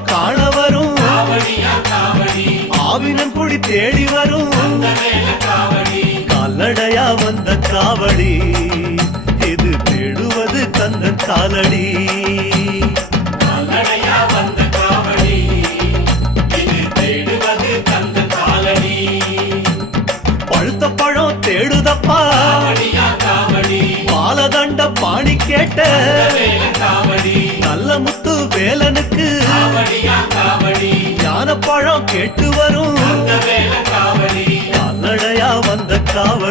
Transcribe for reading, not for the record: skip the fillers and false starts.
பழம் காண வரும் ஆவினன் குடி தேடி வரும் கால்நடையா வந்த காவடி இது தேடுவது கந்தன் காலடி பழுத்த பழம் தேடுதப்பா பாலதண்ட பாணி கேட்ட நல்ல முத்து வேலனுக்கு ஞான பழம் கேட்டு வரும் கால்நடையா வந்த காவடி